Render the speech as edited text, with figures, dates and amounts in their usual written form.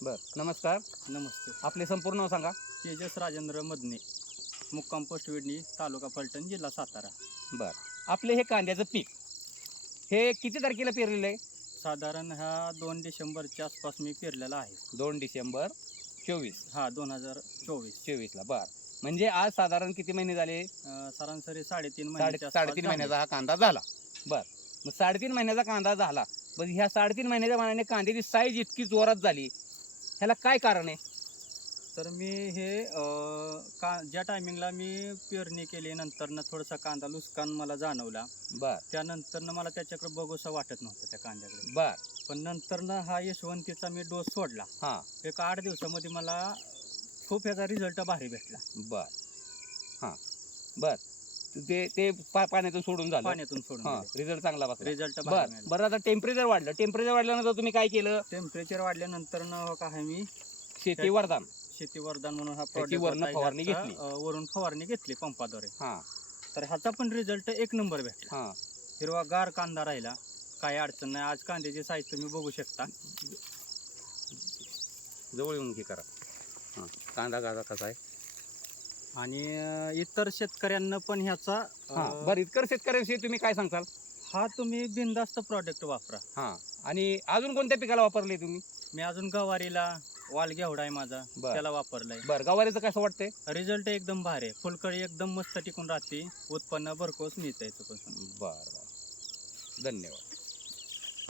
बर, नमस्कार. नमस्ते. आपले संपूर्ण नाव सांगा. तेजस राजेंद्र मदने, मुक्काम पोस्ट विडणी, तालुका फलटण, जिल्हा सातारा. बर, आपले हे कांद्याचं पीक हे किती तारखेला पेरलेलं आहे? साधारण हा 2 डिसेंबरच्या आसपास मी पेरलेला आहे. 2 डिसेंबर 24. हा 2024. 24ला. बर, म्हणजे आज साधारण किती महिने झाले? सरासरी 3.5 महिन्याच्या आसपास 3.5 झाले. महिन्याचा हा कांदा झाला. बर, मग 3.5 महिन्याचा कांदा झाला. पण ह्या 3.5 महिन्याच्या मानाने कांद्याची साईज इतकी जोरात झाली, ह्याला काय कारण आहे? तर मी हे ज्या टायमिंगला मी पेरणी केली नंतरनं थोडासा कांदा लुसकान मला जाणवला. बर त्यानंतरनं मला त्याच्याकडे बघूसं वाटत नव्हतं त्या कांद्याकडे. बर पण नंतरनं हा यशवंतीचा मी डोस सोडला. हां एक 8 दिवसामध्ये मला खूप याचा रिझल्ट भारी भेटला. बर हां बर, ते पाण्यातून सोडून झालं. पाण्यातून सोडून हां, रिझल्ट चांगला बसला. रिझल्ट बर बरं, आता टेम्परेचर वाढल्यानंतर तुम्ही काय केलं? टेम्परेचर वाढल्यानंतर काय मी शेती वरदान शेती वरदान म्हणून हा त्याची product वरनं होता, फवारणी ह्याचा, घेतली. वरून फवारणी घेतली पंपाद्वारे. हां तर ह्याचा पण रिझल्ट एक नंबर भेटला. हां हिरवागार कांदा राहिला, काही अडचण नाही. आज कांद्याची साईज तुम्ही बघू शकता. जवळ येऊन हे करा. हां, कांदा कसा आहे? आणि इतर शेतकऱ्यांना पण ह्याचा हां, बरं, इतकर शेतकऱ्यांविषयी तुम्ही काय सांगताल? हा तुम्ही बिनधास्त प्रॉडक्ट वापरा. हां, आणि अजून कोणत्या पिकाला वापरले तुम्ही? मी अजून गवारीला, वाल घेवडा आहे माझा, बरं. त्याला वापरलाय. बरं, गवारीचं कसं वाटतंय? रिझल्ट एकदम भारी आहे. फुलकळी एकदम मस्त टिकून राहते, उत्पन्न भरघोस मिळतं याचं पण. बरं बरं, धन्यवाद.